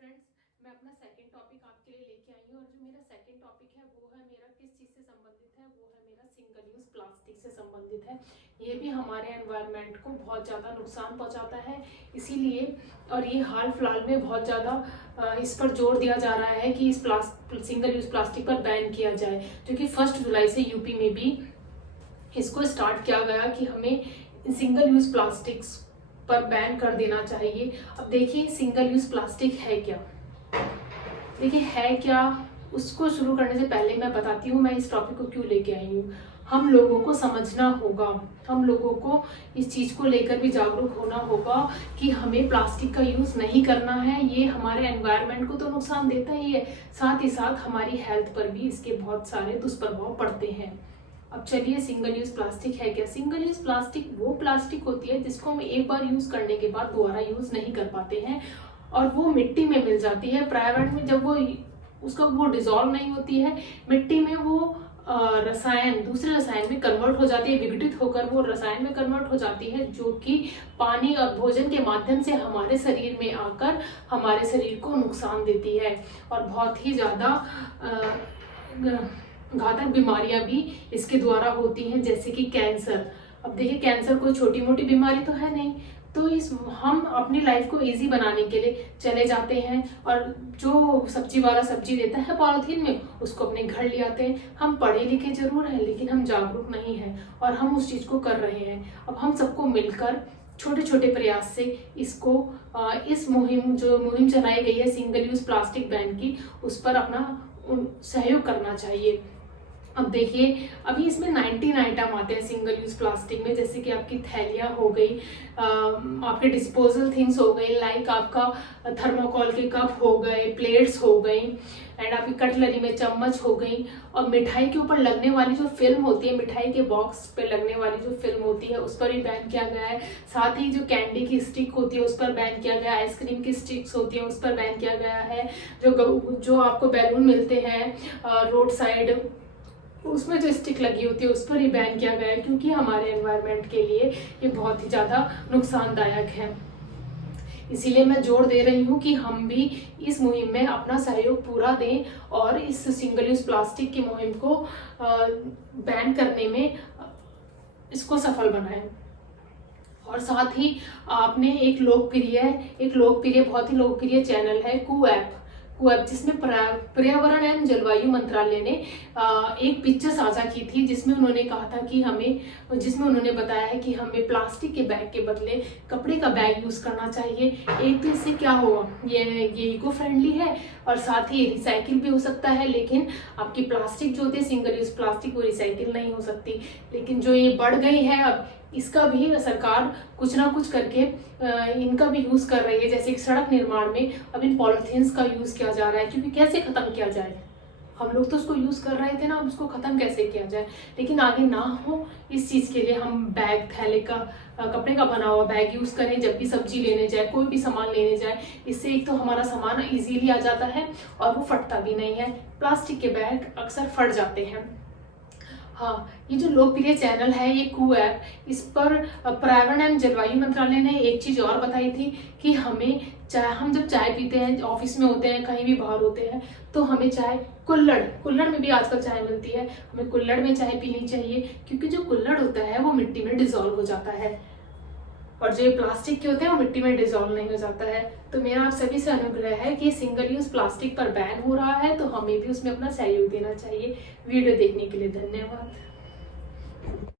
Friends, मैं अपना second topic आपके लिए लेके आई हूँ और जो मेरा सेकंड टॉपिक है वो है मेरा किस चीज़ से संबंधित है, वो है मेरा सिंगल यूज़ प्लास्टिक से संबंधित है। ये भी हमारे एनवायरनमेंट को बहुत ज़्यादा नुकसान पहुँचाता है, इसीलिए और ये हाल फिलहाल में बहुत ज़्यादा इस पर जोर दिया जा रहा है कि इस सिंगल यूज़ प्लास्टिक पर बैन किया जाए, जो कि 1 जुलाई से यूपी में भी इसको स्टार्ट किया गया कि हमें सिंगल यूज़ प्लास्टिक्स पर बैन कर देना चाहिए। अब देखिए सिंगल यूज़ प्लास्टिक है क्या, देखिए है क्या, उसको शुरू करने से पहले मैं बताती हूँ मैं इस टॉपिक को क्यों लेके आई हूँ। हम लोगों को समझना होगा, हम लोगों को इस चीज़ को लेकर भी जागरूक होना होगा कि हमें प्लास्टिक का यूज़ नहीं करना है। ये हमारे एनवायरनमेंट को तो नुकसान देता ही है, साथ ही साथ हमारी हेल्थ पर भी इसके बहुत सारे दुष्प्रभाव पड़ते हैं। अब चलिए सिंगल यूज प्लास्टिक है क्या। सिंगल यूज प्लास्टिक वो प्लास्टिक होती है जिसको हम एक बार यूज करने के बाद दोबारा यूज नहीं कर पाते हैं और वो मिट्टी में मिल जाती है। पर्यावरण में जब वो डिजोल्व नहीं होती है, मिट्टी में वो रसायन दूसरे रसायन में कन्वर्ट हो जाती है, विघटित होकर वो रसायन में कन्वर्ट हो जाती है, जो कि पानी और भोजन के माध्यम से हमारे शरीर में आकर हमारे शरीर को नुकसान देती है और बहुत ही ज्यादा घातक बीमारियां भी इसके द्वारा होती हैं, जैसे कि कैंसर। अब देखिए कैंसर कोई छोटी मोटी बीमारी तो है नहीं, तो हम अपनी लाइफ को इजी बनाने के लिए चले जाते हैं और जो सब्जी वाला सब्जी देता है पॉलिथीन में उसको अपने घर ले आते हैं। हम पढ़े लिखे जरूर हैं लेकिन हम जागरूक नहीं हैं और हम उस चीज को कर रहे हैं। अब हम सबको मिलकर छोटे छोटे प्रयास से इसको इस मुहिम चलाई गई है सिंगल यूज प्लास्टिक बैन की, उस पर अपना सहयोग करना चाहिए। अब देखिए अभी इसमें 19 आइटम आते हैं सिंगल यूज प्लास्टिक में, जैसे कि आपकी थैलियाँ हो गई, आपके डिस्पोजल थिंग्स हो गई, लाइक आपका थर्माकोल के कप हो गए, प्लेट्स हो गई, एंड आपकी कटलरी में चम्मच हो गई, और मिठाई के ऊपर लगने वाली जो फिल्म होती है, मिठाई के बॉक्स पे लगने वाली जो फिल्म होती है उस पर भी बैन किया गया है। साथ ही जो कैंडी की स्टिक होती है उस पर बैन किया गया है, आइसक्रीम की स्टिक्स होती है उस पर बैन किया गया है, जो आपको बैलून मिलते हैं रोड साइड उसमें जो स्टिक लगी होती है उस पर ही बैन किया गया है, क्योंकि हमारे एनवायरनमेंट के लिए ये बहुत ही ज़्यादा नुकसानदायक है। इसीलिए मैं जोर दे रही हूँ कि हम भी इस मुहिम में अपना सहयोग पूरा दें और इस सिंगल यूज प्लास्टिक की मुहिम को बैन करने में इसको सफल बनाएं। और साथ ही आपने एक लोकप्रिय बहुत ही लोकप्रिय चैनल है कुऐप, जिसमें पर्यावरण एवं जलवायु मंत्रालय ने एक पिक्चर साझा की थी जिसमें उन्होंने कहा था कि जिसमें उन्होंने बताया है कि हमें प्लास्टिक के बैग के बदले कपड़े का बैग यूज करना चाहिए। एक तो इससे क्या होगा, ये इको फ्रेंडली है और साथ ही रिसाइकिल भी हो सकता है, लेकिन आपकी प्लास्टिक जो होती है सिंगल यूज प्लास्टिक वो रिसाइकिल नहीं हो सकती। लेकिन जो ये बढ़ गई है अब इसका भी सरकार कुछ ना कुछ करके इनका भी यूज कर रही है। जैसे सड़क निर्माण में अब इन पॉलिथीन्स का यूज किया जा रहा है, क्योंकि कैसे खत्म किया जाए, हम लोग तो उसको यूज कर रहे थे ना, अब उसको खत्म कैसे किया जाए। लेकिन आगे ना हो इस चीज के लिए हम बैग थैले का कपड़े का बना हुआ बैग यूज करें जब भी सब्जी लेने जाए, कोई भी सामान लेने जाए। इससे एक तो हमारा सामान इजीली आ जाता है और वो फटता भी नहीं है। प्लास्टिक के बैग अक्सर फट जाते हैं। हाँ, ये जो लोकप्रिय चैनल है ये कुऐप, इस पर पर्यावरण एवं जलवायु मंत्रालय ने एक चीज और बताई थी कि हम जब चाय पीते हैं, ऑफिस में होते हैं, कहीं भी बाहर होते हैं, तो हमें चाय कुल्हड़ में भी आजकल चाय मिलती है, हमें कुल्हड़ में चाय पीनी चाहिए, क्योंकि जो कुल्हड़ होता है वो मिट्टी में डिजोल्व हो जाता है और जो प्लास्टिक के होते हैं वो मिट्टी में डिजोल्व नहीं हो जाता है। तो मेरा आप सभी से अनुग्रह है कि सिंगल यूज प्लास्टिक पर बैन हो रहा है तो हमें भी उसमें अपना सहयोग देना चाहिए। वीडियो देखने के लिए धन्यवाद।